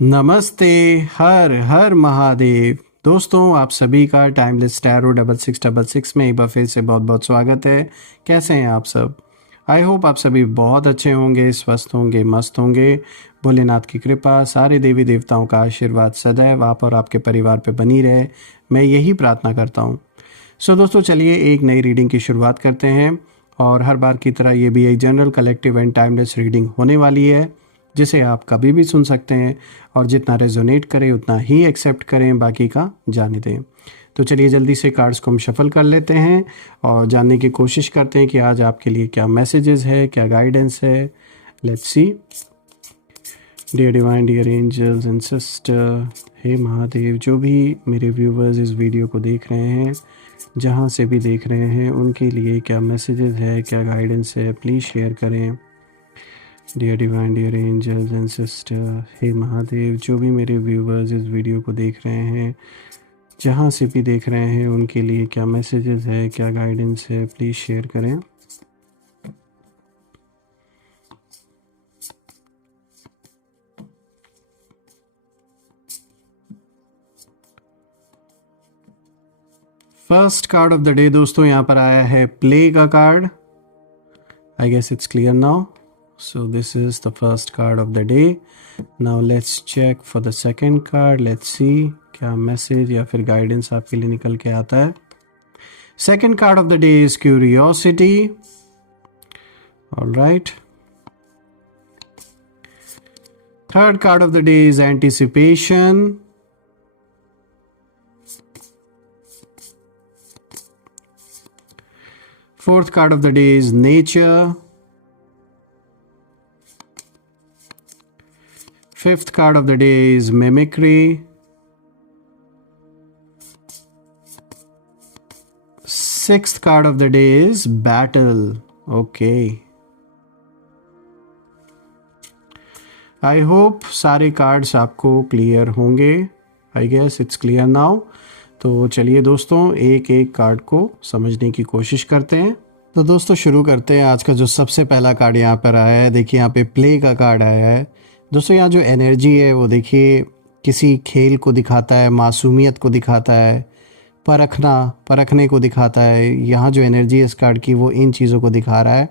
नमस्ते। हर हर महादेव। दोस्तों, आप सभी का टाइमलेस टैरो 6666 में एक बार फिर से बहुत बहुत स्वागत है। कैसे हैं आप सब? आई होप आप सभी बहुत अच्छे होंगे, स्वस्थ होंगे, मस्त होंगे। भोलेनाथ की कृपा, सारे देवी देवताओं का आशीर्वाद सदैव आप और आपके परिवार पे बनी रहे, मैं यही प्रार्थना करता हूँ। दोस्तों, चलिए एक नई रीडिंग की शुरुआत करते हैं। और हर बार की तरह ये भी एक general, collective and timeless reading होने वाली है, जिसे आप कभी भी सुन सकते हैं और जितना रेजोनेट करे उतना ही एक्सेप्ट करें, बाकी का जाने दें। तो चलिए जल्दी से कार्ड्स को हम शफल कर लेते हैं और जानने की कोशिश करते हैं कि आज आपके लिए क्या मैसेजेस है, क्या गाइडेंस है। Let's see. Dear divine, dear angels and sister, हे महादेव, जो भी मेरे व्यूवर्स इस वीडियो को देख रहे हैं, जहाँ से भी देख रहे हैं, उनके लिए क्या मैसेजेस है, क्या गाइडेंस है, प्लीज़ शेयर करें। Dear divine, dear angels and sister, हे महादेव, जो भी मेरे व्यूवर्स इस वीडियो को देख रहे हैं, जहाँ से भी देख रहे हैं, उनके लिए क्या मैसेजेस है, क्या गाइडेंस है, प्लीज़ शेयर करें। First card of the day दोस्तों यहाँ पर आया है प्ले का card. I guess it's clear now. So this is the first card of the day. Now let's check for the second card. Let's see क्या message या फिर guidance आपके लिए निकल के आता है। Second card of the day is curiosity. All right. Third card of the day is anticipation. Fourth card of the day is nature. Fifth card of the day is mimicry. Sixth card of the day is battle. Okay. I hope सारे cards आपको clear होंगे। I guess it's clear now. तो चलिए दोस्तों, एक एक card को समझने की कोशिश करते हैं। तो दोस्तों शुरू करते हैं। आज का जो सबसे पहला कार्ड यहाँ पर आया है, देखिए यहाँ पे प्ले का कार्ड आया है। दोस्तों यहाँ जो एनर्जी है वो देखिए किसी खेल को दिखाता है, मासूमियत को दिखाता है, परखने को दिखाता है। यहाँ जो एनर्जी है इस कार्ड की वो इन चीज़ों को दिखा रहा है।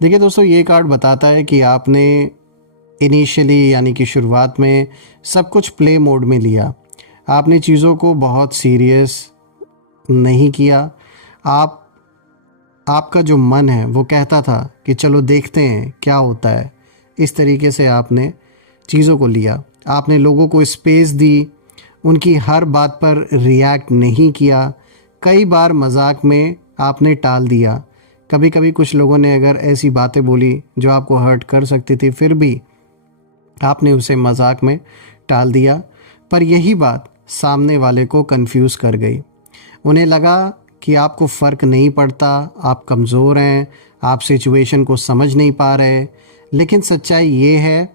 देखिए दोस्तों, ये कार्ड बताता है कि आपने इनिशियली यानी कि शुरुआत में सब कुछ प्ले मोड में लिया। आपने चीज़ों को बहुत सीरियस नहीं किया। आपका जो मन है वो कहता था कि चलो देखते हैं क्या होता है। इस तरीके से आपने चीज़ों को लिया। आपने लोगों को स्पेस दी, उनकी हर बात पर रिएक्ट नहीं किया। कई बार मजाक में आपने टाल दिया। कभी कभी कुछ लोगों ने अगर ऐसी बातें बोली जो आपको हर्ट कर सकती थी, फिर भी आपने उसे मजाक में टाल दिया। पर यही बात सामने वाले को कंफ्यूज कर गई। उन्हें लगा कि आपको फ़र्क नहीं पड़ता, आप कमज़ोर हैं, आप सिचुएशन को समझ नहीं पा रहे। लेकिन सच्चाई ये है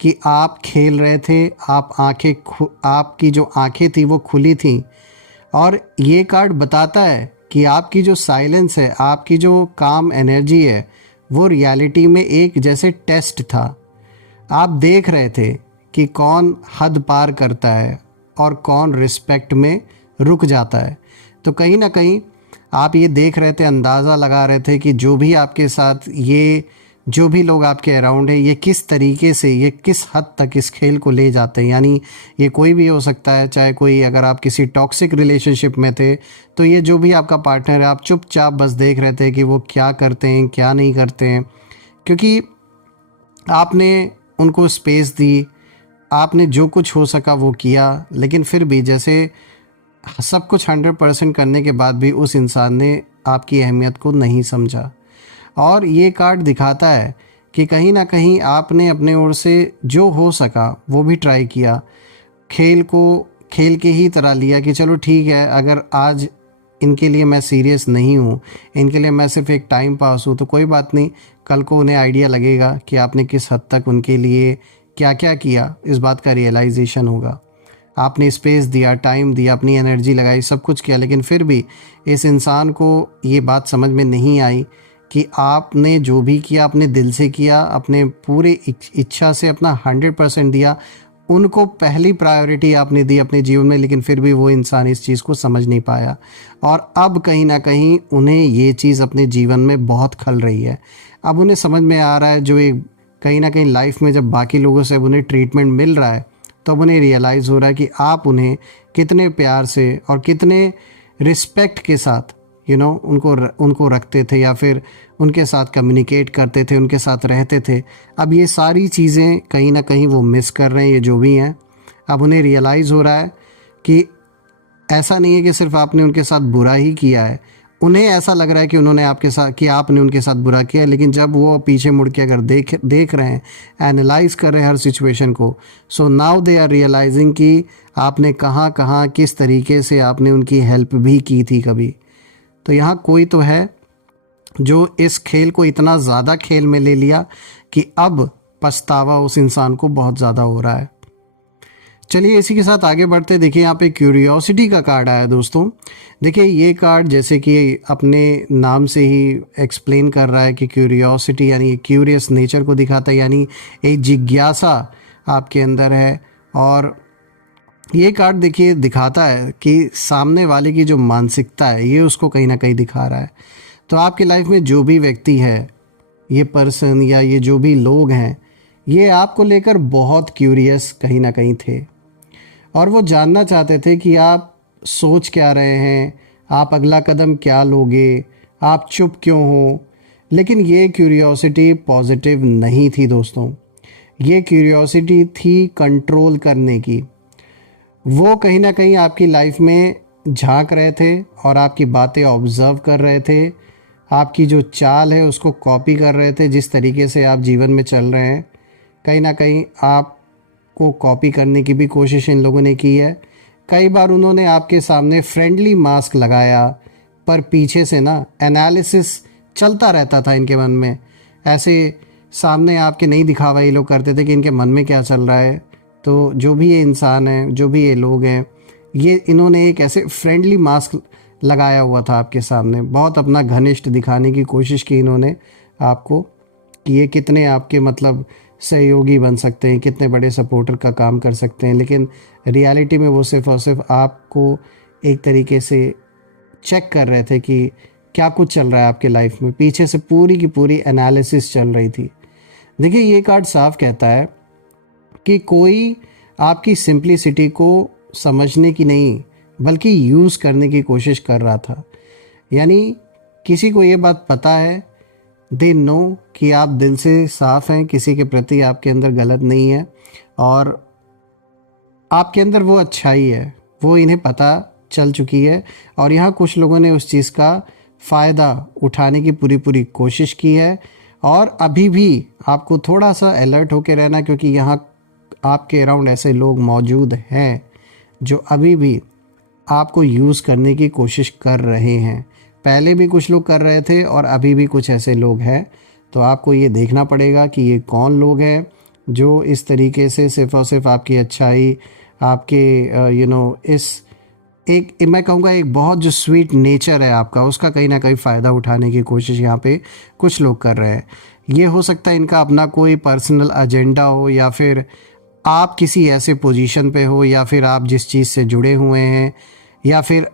कि आप खेल रहे थे। आपकी जो आंखें थी वो खुली थी। और ये कार्ड बताता है कि आपकी जो साइलेंस है, आपकी जो काम एनर्जी है, वो रियलिटी में एक जैसे टेस्ट था। आप देख रहे थे कि कौन हद पार करता है और कौन रिस्पेक्ट में रुक जाता है। तो कहीं ना कहीं आप ये देख रहे थे, अंदाज़ा लगा रहे थे कि जो भी आपके साथ, ये जो भी लोग आपके अराउंड है, ये किस तरीके से, ये किस हद तक इस खेल को ले जाते हैं। यानी ये कोई भी हो सकता है, चाहे कोई, अगर आप किसी टॉक्सिक रिलेशनशिप में थे तो ये जो भी आपका पार्टनर है, आप चुपचाप बस देख रहे थे कि वो क्या करते हैं, क्या नहीं करते हैं, क्योंकि आपने उनको स्पेस दी। आपने जो कुछ हो सका वो किया। लेकिन फिर भी जैसे सब कुछ 100% करने के बाद भी उस इंसान ने आपकी अहमियत को नहीं समझा। और ये कार्ड दिखाता है कि कहीं ना कहीं आपने अपने ओर से जो हो सका वो भी ट्राई किया। खेल को खेल के ही तरह लिया कि चलो ठीक है, अगर आज इनके लिए मैं सीरियस नहीं हूँ, इनके लिए मैं सिर्फ एक टाइम पास हूँ, तो कोई बात नहीं, कल को उन्हें आइडिया लगेगा कि आपने किस हद तक उनके लिए क्या क्या किया। इस बात का रियलाइजेशन होगा। आपने स्पेस दिया, टाइम दिया, अपनी एनर्जी लगाई, सब कुछ किया, लेकिन फिर भी इस इंसान को ये बात समझ में नहीं आई कि आपने जो भी किया अपने दिल से किया, अपने पूरे इच्छा से अपना 100% दिया। उनको पहली प्रायोरिटी आपने दी अपने जीवन में, लेकिन फिर भी वो इंसान इस चीज़ को समझ नहीं पाया और अब कहीं ना कहीं उन्हें ये चीज़ अपने जीवन में बहुत खल रही है। अब उन्हें समझ में आ रहा है, जो एक कहीं ना कहीं लाइफ में जब बाकी लोगों से उन्हें ट्रीटमेंट मिल रहा है तो अब उन्हें रियलाइज़ हो रहा है कि आप उन्हें कितने प्यार से और कितने रिस्पेक्ट के साथ उनको रखते थे या फिर उनके साथ कम्युनिकेट करते थे, उनके साथ रहते थे। अब ये सारी चीज़ें कहीं ना कहीं वो मिस कर रहे हैं, ये जो भी हैं। अब उन्हें रियलाइज़ हो रहा है कि ऐसा नहीं है कि सिर्फ आपने उनके साथ बुरा ही किया है, उन्हें ऐसा लग रहा है कि आपने उनके साथ बुरा किया है, लेकिन जब वो पीछे मुड़ के अगर देख रहे हैं, एनालाइज कर रहे हैं हर सिचुएशन को, so now they are realizing कि आपने कहाँ कहाँ किस तरीके से आपने उनकी हेल्प भी की थी कभी। तो यहाँ कोई तो है जो इस खेल को इतना ज़्यादा खेल में ले लिया कि अब पछतावा उस इंसान को बहुत ज़्यादा हो रहा है। चलिए इसी के साथ आगे बढ़ते। देखिए यहाँ पे क्यूरियोसिटी का कार्ड आया दोस्तों। देखिए ये कार्ड जैसे कि अपने नाम से ही एक्सप्लेन कर रहा है कि क्यूरियोसिटी यानी क्यूरियस नेचर को दिखाता है, यानी एक जिज्ञासा आपके अंदर है। और ये कार्ड देखिए दिखाता है कि सामने वाले की जो मानसिकता है ये उसको कहीं ना कहीं दिखा रहा है। तो आपकी लाइफ में जो भी व्यक्ति है, ये पर्सन या ये जो भी लोग हैं, ये आपको लेकर बहुत क्यूरियस कहीं ना कहीं थे और वो जानना चाहते थे कि आप सोच क्या रहे हैं, आप अगला कदम क्या लोगे, आप चुप क्यों हो। लेकिन ये क्यूरियोसिटी पॉजिटिव नहीं थी दोस्तों, ये क्यूरियोसिटी थी कंट्रोल करने की। वो कहीं ना कहीं आपकी लाइफ में झांक रहे थे और आपकी बातें ऑब्ज़र्व कर रहे थे, आपकी जो चाल है उसको कॉपी कर रहे थे। जिस तरीके से आप जीवन में चल रहे हैं, कहीं ना कहीं आपको कॉपी करने की भी कोशिश इन लोगों ने की है। कई बार उन्होंने आपके सामने फ्रेंडली मास्क लगाया, पर पीछे से ना एनालिसिस चलता रहता था इनके मन में। ऐसे सामने आपके नहीं दिखावा ये लोग करते थे कि इनके मन में क्या चल रहा है। तो जो भी ये इंसान है, जो भी ये लोग हैं, ये इन्होंने एक ऐसे फ्रेंडली मास्क लगाया हुआ था आपके सामने। बहुत अपना घनिष्ठ दिखाने की कोशिश की इन्होंने आपको कि ये कितने आपके मतलब सहयोगी बन सकते हैं, कितने बड़े सपोर्टर का काम कर सकते हैं। लेकिन रियलिटी में वो सिर्फ और सिर्फ आपको एक तरीके से चेक कर रहे थे कि क्या कुछ चल रहा है आपके लाइफ में। पीछे से पूरी की पूरी एनालिसिस चल रही थी। देखिए ये कार्ड साफ कहता है कि कोई आपकी सिंप्लिसिटी को समझने की नहीं बल्कि यूज़ करने की कोशिश कर रहा था। यानी किसी को ये बात पता है, दे नो कि आप दिल से साफ़ हैं, किसी के प्रति आपके अंदर गलत नहीं है और आपके अंदर वो अच्छाई है, वो इन्हें पता चल चुकी है। और यहाँ कुछ लोगों ने उस चीज़ का फ़ायदा उठाने की पूरी पूरी कोशिश की है। और अभी भी आपको थोड़ा सा अलर्ट होकर रहना, क्योंकि यहाँ आपके अराउंड ऐसे लोग मौजूद हैं जो अभी भी आपको यूज़ करने की कोशिश कर रहे हैं। पहले भी कुछ लोग कर रहे थे और अभी भी कुछ ऐसे लोग हैं। तो आपको ये देखना पड़ेगा कि ये कौन लोग हैं जो इस तरीके से सिर्फ़ और सिर्फ आपकी अच्छाई, आपके इस एक मैं कहूँगा एक बहुत जो स्वीट नेचर है आपका, उसका कहीं ना कहीं फ़ायदा उठाने की कोशिश यहाँ पे कुछ लोग कर रहे हैं। ये हो सकता है इनका अपना कोई पर्सनल एजेंडा हो, या फिर आप किसी ऐसे पोजीशन पे हो, या फिर आप जिस चीज़ से जुड़े हुए हैं, या फिर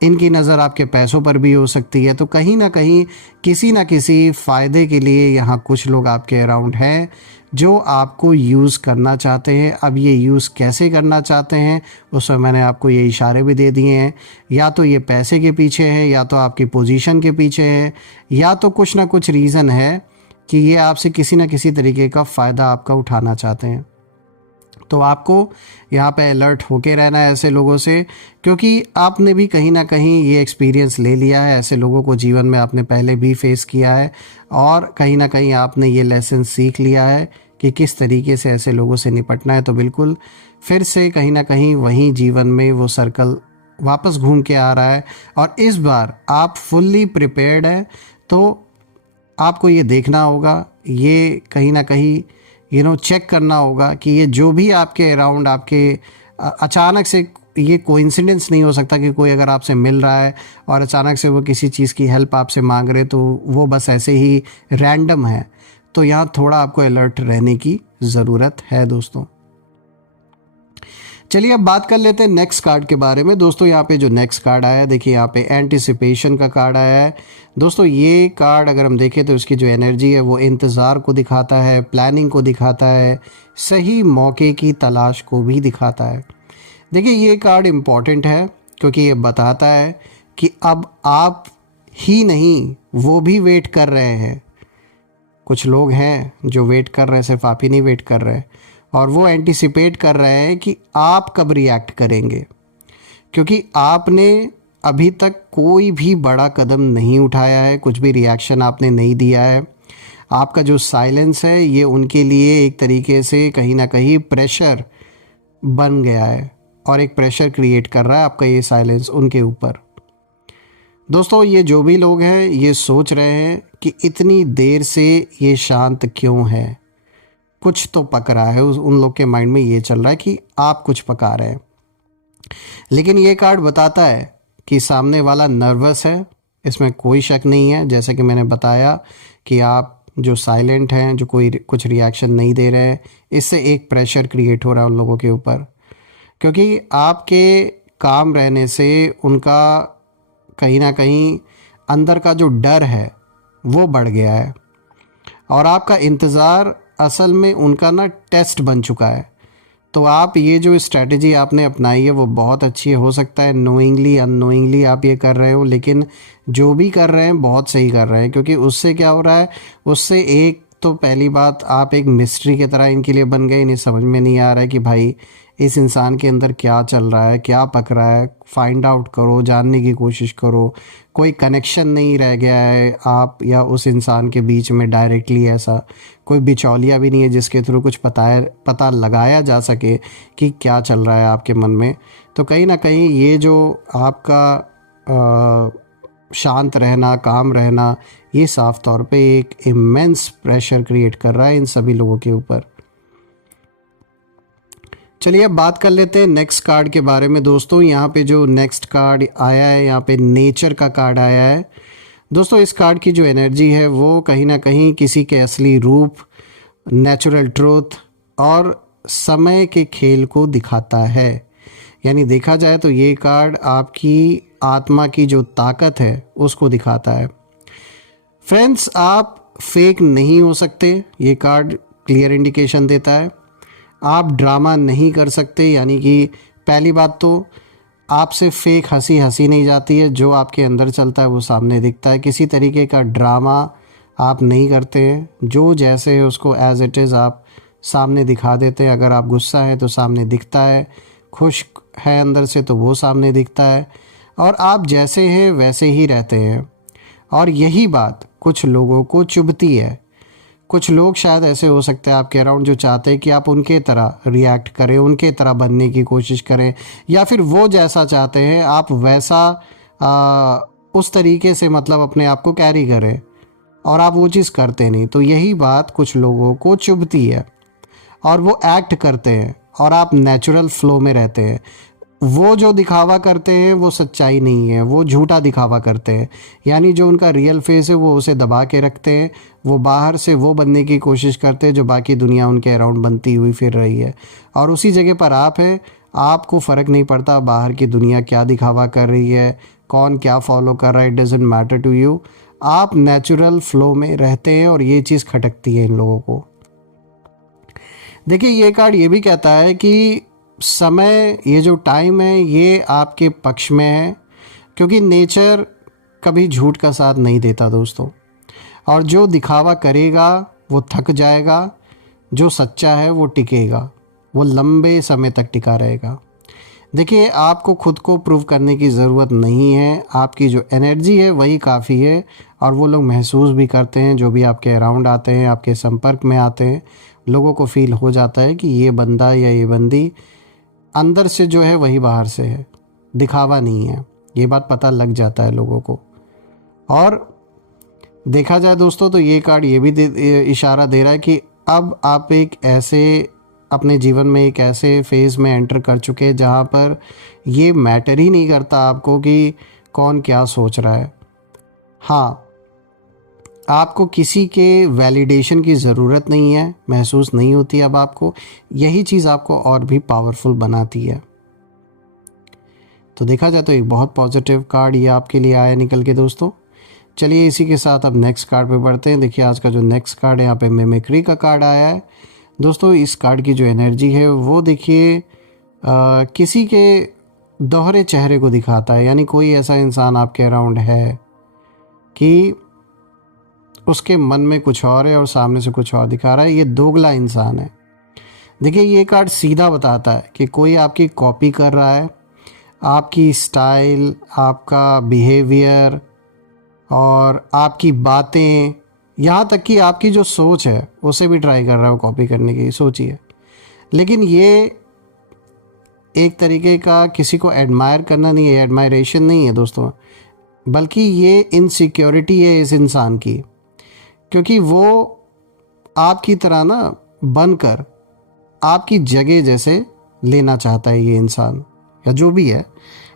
इनकी नज़र आपके पैसों पर भी हो सकती है। तो कहीं ना कहीं किसी ना किसी फ़ायदे के लिए यहाँ कुछ लोग आपके अराउंड हैं जो आपको यूज़ करना चाहते हैं। अब ये यूज़ कैसे करना चाहते हैं उसमें मैंने आपको ये इशारे भी दे दिए हैं। या तो ये पैसे के पीछे है, या तो आपकी पोजीशन के पीछे है, या तो कुछ ना कुछ रीज़न है कि ये आपसे किसी न किसी तरीके का फ़ायदा आपका उठाना चाहते हैं। तो आपको यहाँ पे अलर्ट होके रहना है ऐसे लोगों से, क्योंकि आपने भी कहीं ना कहीं ये एक्सपीरियंस ले लिया है। ऐसे लोगों को जीवन में आपने पहले भी फेस किया है और कहीं ना कहीं आपने ये लेसन सीख लिया है कि किस तरीके से ऐसे लोगों से निपटना है। तो बिल्कुल फिर से कहीं ना कहीं वहीं जीवन में वो सर्कल वापस घूम के आ रहा है और इस बार आप फुल्ली प्रिपेयर्ड हैं। तो आपको ये देखना होगा, ये कहीं ना कहीं चेक करना होगा कि ये जो भी आपके अराउंड आपके अचानक से, ये कोइंसिडेंस नहीं हो सकता कि कोई अगर आपसे मिल रहा है और अचानक से वो किसी चीज़ की हेल्प आपसे मांग रहे तो वो बस ऐसे ही रैंडम है। तो यहाँ थोड़ा आपको अलर्ट रहने की ज़रूरत है दोस्तों। चलिए अब बात कर लेते हैं नेक्स्ट कार्ड के बारे में। दोस्तों यहाँ पे जो नेक्स्ट कार्ड आया है, देखिए यहाँ पे एंटिसिपेशन का कार्ड आया है। दोस्तों ये कार्ड अगर हम देखें तो इसकी जो एनर्जी है वो इंतज़ार को दिखाता है, प्लानिंग को दिखाता है, सही मौके की तलाश को भी दिखाता है। देखिए ये कार्ड इम्पॉर्टेंट है क्योंकि ये बताता है कि अब आप ही नहीं, वो भी वेट कर रहे हैं। कुछ लोग हैं जो वेट कर रहे हैं, सिर्फ आप ही नहीं वेट कर रहे हैं, और वो एंटिसिपेट कर रहे हैं कि आप कब रिएक्ट करेंगे, क्योंकि आपने अभी तक कोई भी बड़ा कदम नहीं उठाया है, कुछ भी रिएक्शन आपने नहीं दिया है। आपका जो साइलेंस है ये उनके लिए एक तरीके से कहीं ना कहीं प्रेशर बन गया है और एक प्रेशर क्रिएट कर रहा है आपका ये साइलेंस उनके ऊपर। दोस्तों ये जो भी लोग हैं ये सोच रहे हैं कि इतनी देर से ये शांत क्यों है, कुछ तो पक रहा है। उन लोग के माइंड में ये चल रहा है कि आप कुछ पका रहे हैं। लेकिन ये कार्ड बताता है कि सामने वाला नर्वस है, इसमें कोई शक नहीं है। जैसे कि मैंने बताया कि आप जो साइलेंट हैं, जो कोई कुछ रिएक्शन नहीं दे रहे हैं, इससे एक प्रेशर क्रिएट हो रहा है उन लोगों के ऊपर, क्योंकि आपके काम रहने से उनका कहीं ना कहीं अंदर का जो डर है वो बढ़ गया है, और आपका इंतज़ार असल में उनका ना टेस्ट बन चुका है। तो आप ये जो स्ट्रैटेजी आपने अपनाई है वो बहुत अच्छी है। हो सकता है नोइंगली अननोइंगली आप ये कर रहे हो, लेकिन जो भी कर रहे हैं बहुत सही कर रहे हैं, क्योंकि उससे क्या हो रहा है, उससे एक तो पहली बात आप एक मिस्ट्री की तरह इनके लिए बन गए। इन्हें समझ में नहीं आ रहा है कि भाई इस इंसान के अंदर क्या चल रहा है, क्या पक रहा है। फाइंड आउट करो, जानने की कोशिश करो। कोई कनेक्शन नहीं रह गया है आप या उस इंसान के बीच में डायरेक्टली, ऐसा कोई बिचौलिया भी नहीं है जिसके थ्रू कुछ पता लगाया जा सके कि क्या चल रहा है आपके मन में। तो कहीं ना कहीं ये जो आपका शांत रहना, काम रहना, ये साफ तौर पे एक इमेंस प्रेशर क्रिएट कर रहा है इन सभी लोगों के ऊपर। चलिए अब बात कर लेते हैं नेक्स्ट कार्ड के बारे में। दोस्तों यहाँ पे जो नेक्स्ट कार्ड आया है, यहाँ पे नेचर का कार्ड आया है। दोस्तों इस कार्ड की जो एनर्जी है वो कहीं ना कहीं किसी के असली रूप, नेचुरल ट्रूथ और समय के खेल को दिखाता है। यानी देखा जाए तो ये कार्ड आपकी आत्मा की जो ताकत है उसको दिखाता है। फ्रेंड्स आप फेक नहीं हो सकते, ये कार्ड क्लियर इंडिकेशन देता है। आप ड्रामा नहीं कर सकते, यानी कि पहली बात तो आपसे फेक हंसी नहीं जाती है। जो आपके अंदर चलता है वो सामने दिखता है। किसी तरीके का ड्रामा आप नहीं करते हैं, जो जैसे है उसको एज इट इज़ आप सामने दिखा देते हैं। अगर आप गुस्सा है तो सामने दिखता है, खुश है अंदर से तो वो सामने दिखता है, और आप जैसे हैं वैसे ही रहते हैं। और यही बात कुछ लोगों को चुभती है। कुछ लोग शायद ऐसे हो सकते हैं आपके अराउंड जो चाहते हैं कि आप उनके तरह रिएक्ट करें, उनके तरह बनने की कोशिश करें, या फिर वो जैसा चाहते हैं आप वैसा उस तरीके से मतलब अपने आप को कैरी करें, और आप वो चीज़ करते नहीं। तो यही बात कुछ लोगों को चुभती है और वो एक्ट करते हैं, और आप नेचुरल फ्लो में रहते हैं। वो जो दिखावा करते हैं वो सच्चाई नहीं है, वो झूठा दिखावा करते हैं। यानी जो उनका रियल फेस है वो उसे दबा के रखते हैं। वो बाहर से वो बनने की कोशिश करते हैं जो बाकी दुनिया उनके अराउंड बनती हुई फिर रही है, और उसी जगह पर आप हैं। आपको फ़र्क नहीं पड़ता बाहर की दुनिया क्या दिखावा कर रही है, कौन क्या फॉलो कर रहा है, it doesn't matter to you. आप नेचुरल फ्लो में रहते हैं, और ये चीज़ खटकती है इन लोगों को। देखिए ये कार्ड ये भी कहता है कि समय, ये जो टाइम है ये आपके पक्ष में है, क्योंकि नेचर कभी झूठ का साथ नहीं देता दोस्तों। और जो दिखावा करेगा वो थक जाएगा, जो सच्चा है वो टिकेगा, वो लंबे समय तक टिका रहेगा। देखिए आपको खुद को प्रूव करने की ज़रूरत नहीं है, आपकी जो एनर्जी है वही काफ़ी है। और वो लोग महसूस भी करते हैं, जो भी आपके अराउंड आते हैं, आपके संपर्क में आते हैं, लोगों को फील हो जाता है कि ये बंदा या ये बंदी अंदर से जो है वही बाहर से है, दिखावा नहीं है। ये बात पता लग जाता है लोगों को। और देखा जाए दोस्तों तो ये कार्ड ये भी इशारा दे रहा है कि अब आप एक ऐसे अपने जीवन में एक ऐसे फेज़ में एंटर कर चुके हैं जहाँ पर ये मैटर ही नहीं करता आपको कि कौन क्या सोच रहा है। हाँ, आपको किसी के वैलिडेशन की ज़रूरत नहीं है, महसूस नहीं होती अब आपको। यही चीज़ आपको और भी पावरफुल बनाती है। तो देखा जाए तो एक बहुत पॉजिटिव कार्ड ये आपके लिए आया निकल के दोस्तों। चलिए इसी के साथ अब नेक्स्ट कार्ड पे बढ़ते हैं। देखिए आज का जो नेक्स्ट कार्ड है यहाँ पे मिमिक्री का कार्ड आया है दोस्तों। इस कार्ड की जो एनर्जी है वो देखिए किसी के दोहरे चेहरे को दिखाता है, यानी कोई ऐसा इंसान आपके अराउंड है कि उसके मन में कुछ और है और सामने से कुछ और दिखा रहा है। ये दोगला इंसान है। देखिए ये कार्ड सीधा बताता है कि कोई आपकी कॉपी कर रहा है, आपकी स्टाइल, आपका बिहेवियर और आपकी बातें, यहाँ तक कि आपकी जो सोच है उसे भी ट्राई कर रहा है कॉपी करने की। सोचिए, लेकिन ये एक तरीके का किसी को एडमायर करना नहीं है, एडमायरेशन नहीं है दोस्तों, बल्कि ये इनसिक्योरिटी है इस इंसान की, क्योंकि वो आपकी तरह ना बनकर आपकी जगह जैसे लेना चाहता है ये इंसान, या जो भी है ये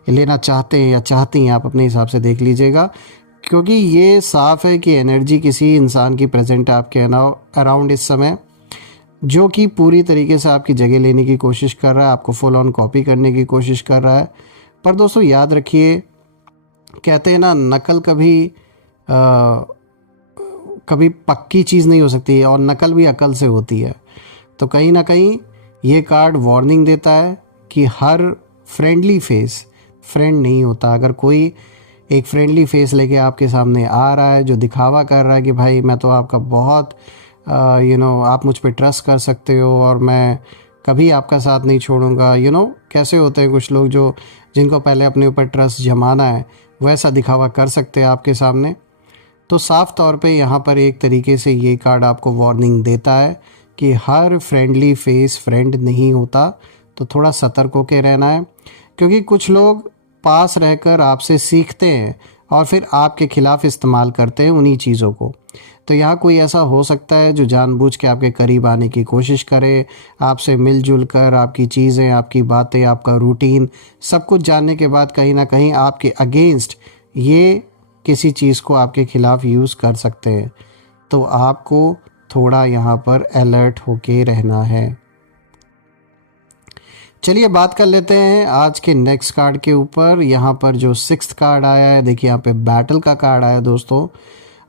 लेना चाहते हैं या चाहती हैं, आप अपने हिसाब से देख लीजिएगा। क्योंकि ये साफ है कि एनर्जी किसी इंसान की प्रेजेंट है आपके अराउंड इस समय, जो कि पूरी तरीके से आपकी जगह लेने की कोशिश कर रहा है, आपको फुल ऑन कॉपी करने की कोशिश कर रहा है। पर दोस्तों याद रखिए, कहते हैं ना, नकल कभी पक्की चीज़ नहीं हो सकती और नकल भी अकल से होती है। तो कहीं ना कहीं ये कार्ड वार्निंग देता है कि हर फ्रेंडली फेस फ्रेंड नहीं होता। अगर कोई एक फ्रेंडली फेस लेके आपके सामने आ रहा है जो दिखावा कर रहा है कि भाई मैं तो आपका बहुत आप मुझ पे ट्रस्ट कर सकते हो और मैं कभी आपका साथ नहीं छोड़ूंगा, कैसे होते हैं कुछ लोग जो जिनको पहले अपने ऊपर ट्रस्ट जमाना है, वैसा दिखावा कर सकते हैं आपके सामने। तो साफ तौर पे यहाँ पर एक तरीके से ये कार्ड आपको वार्निंग देता है कि हर फ्रेंडली फेस फ्रेंड नहीं होता, तो थोड़ा सतर्क होकर रहना है। क्योंकि कुछ लोग पास रहकर आपसे सीखते हैं और फिर आपके खिलाफ इस्तेमाल करते हैं उन्हीं चीज़ों को। तो यहाँ कोई ऐसा हो सकता है जो जानबूझ के आपके करीब आने की कोशिश करे, आपसे मिलजुल कर आपकी चीज़ें, आपकी बातें, आपका रूटीन सब कुछ जानने के बाद कहीं ना कहीं आपके अगेंस्ट ये किसी चीज़ को आपके खिलाफ यूज़ कर सकते हैं। तो आपको थोड़ा यहाँ पर अलर्ट होके रहना है। चलिए बात कर लेते हैं आज के नेक्स्ट कार्ड के ऊपर। यहाँ पर जो 6th कार्ड आया है, देखिए यहाँ पे बैटल का कार्ड आया है दोस्तों।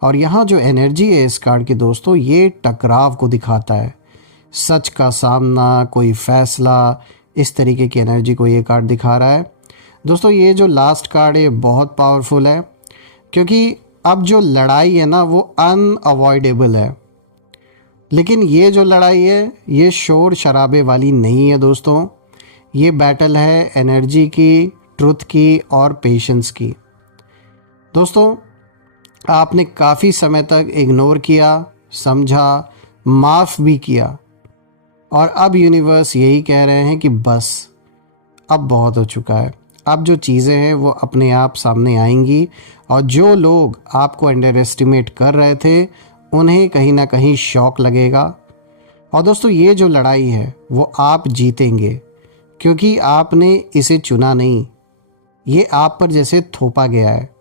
और यहाँ जो एनर्जी है इस कार्ड की दोस्तों, ये टकराव को दिखाता है, सच का सामना, कोई फैसला, इस तरीके की एनर्जी को ये कार्ड दिखा रहा है दोस्तों। ये जो लास्ट कार्ड है बहुत पावरफुल है, क्योंकि अब जो लड़ाई है ना वो अनअवॉइडेबल है। लेकिन ये जो लड़ाई है ये शोर शराबे वाली नहीं है दोस्तों। ये बैटल है एनर्जी की, ट्रुथ की और पेशेंस की। दोस्तों आपने काफ़ी समय तक इग्नोर किया, समझा, माफ़ भी किया, और अब यूनिवर्स यही कह रहे हैं कि बस अब बहुत हो चुका है। अब जो चीज़ें हैं वो अपने आप सामने आएंगी, और जो लोग आपको अंडर एस्टिमेट कर रहे थे उन्हें कहीं ना कहीं शॉक लगेगा। और दोस्तों ये जो लड़ाई है वो आप जीतेंगे, क्योंकि आपने इसे चुना नहीं, ये आप पर जैसे थोपा गया है।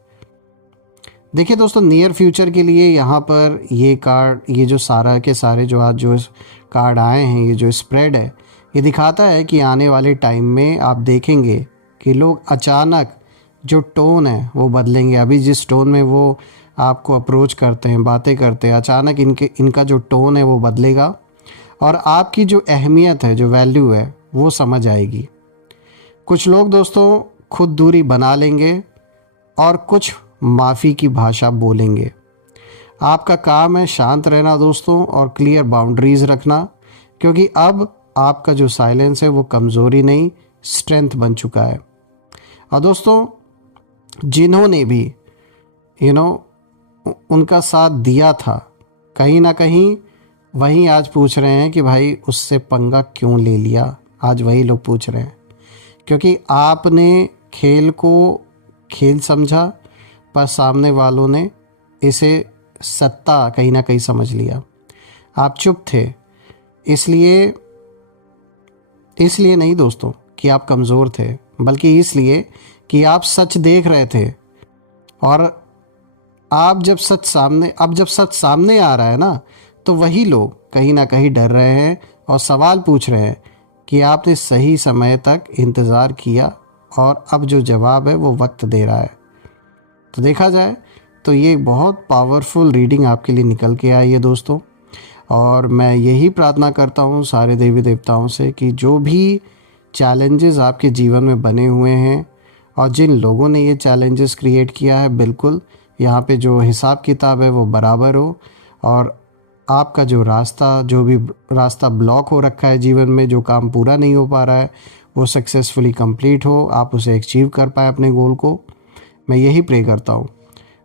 देखिए दोस्तों, नियर फ्यूचर के लिए यहाँ पर ये कार्ड, ये जो सारा के सारे जो आज जो कार्ड आए हैं, ये जो स्प्रेड है, ये दिखाता है कि आने वाले टाइम में आप देखेंगे कि लोग अचानक जो टोन है वो बदलेंगे। अभी जिस टोन में वो आपको अप्रोच करते हैं, बातें करते हैं, अचानक इनका जो टोन है वो बदलेगा, और आपकी जो अहमियत है, जो वैल्यू है, वो समझ आएगी। कुछ लोग दोस्तों खुद दूरी बना लेंगे और कुछ माफ़ी की भाषा बोलेंगे। आपका काम है शांत रहना दोस्तों और क्लियर बाउंड्रीज़ रखना, क्योंकि अब आपका जो साइलेंस है वो कमज़ोरी नहीं, स्ट्रेंथ बन चुका है। और दोस्तों जिन्होंने भी उनका साथ दिया था, कहीं ना कहीं वहीं आज पूछ रहे हैं कि भाई उससे पंगा क्यों ले लिया। आज वही लोग पूछ रहे हैं, क्योंकि आपने खेल को खेल समझा, पर सामने वालों ने इसे सत्ता कहीं ना कहीं समझ लिया। आप चुप थे, इसलिए नहीं दोस्तों कि आप कमज़ोर थे, बल्कि इसलिए कि आप सच देख रहे थे और अब जब सच सामने आ रहा है ना, तो वही लोग कहीं ना कहीं डर रहे हैं और सवाल पूछ रहे हैं कि आपने सही समय तक इंतज़ार किया और अब जो जवाब है वो वक्त दे रहा है। तो देखा जाए तो ये बहुत पावरफुल रीडिंग आपके लिए निकल के आई है दोस्तों। और मैं यही प्रार्थना करता हूँ सारे देवी देवताओं से कि जो भी चैलेंजेस आपके जीवन में बने हुए हैं और जिन लोगों ने ये चैलेंजेस क्रिएट किया है, बिल्कुल यहाँ पे जो हिसाब किताब है वो बराबर हो, और आपका जो भी रास्ता ब्लॉक हो रखा है जीवन में, जो काम पूरा नहीं हो पा रहा है, वो सक्सेसफुली कंप्लीट हो, आप उसे अचीव कर पाए अपने गोल को। मैं यही प्रे करता हूँ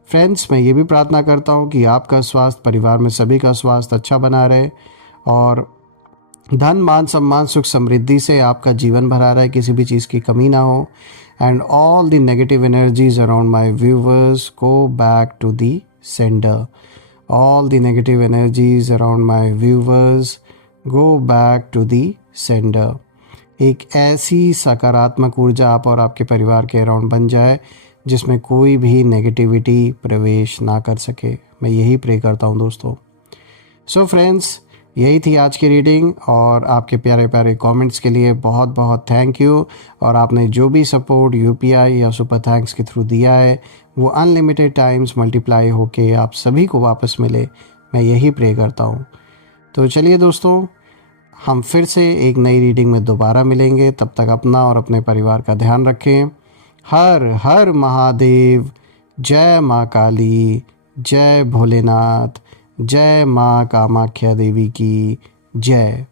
फ्रेंड्स। मैं ये भी प्रार्थना करता हूँ कि आपका स्वास्थ्य, परिवार में सभी का स्वास्थ्य अच्छा बना रहे और धन मान सम्मान सुख समृद्धि से आपका जीवन भरा रहे, किसी भी चीज़ की कमी ना हो। And all the negative energies around my viewers go back to the sender. All the negative energies around my viewers go back to the sender. एक ऐसी सकारात्मक ऊर्जा आप और आपके परिवार के अराउंड बन जाए जिसमें कोई भी नेगेटिविटी प्रवेश ना कर सके। मैं यही प्रे करता हूँ दोस्तों। सो फ्रेंड्स, यही थी आज की रीडिंग और आपके प्यारे प्यारे कमेंट्स के लिए बहुत बहुत थैंक यू। और आपने जो भी सपोर्ट यूपीआई या सुपर थैंक्स के थ्रू दिया है वो अनलिमिटेड टाइम्स मल्टीप्लाई होके आप सभी को वापस मिले, मैं यही प्रे करता हूँ। तो चलिए दोस्तों, हम फिर से एक नई रीडिंग में दोबारा मिलेंगे। तब तक अपना और अपने परिवार का ध्यान रखें। हर हर महादेव। जय माँ काली, जय भोलेनाथ, जय माँ कामाख्या देवी की जय।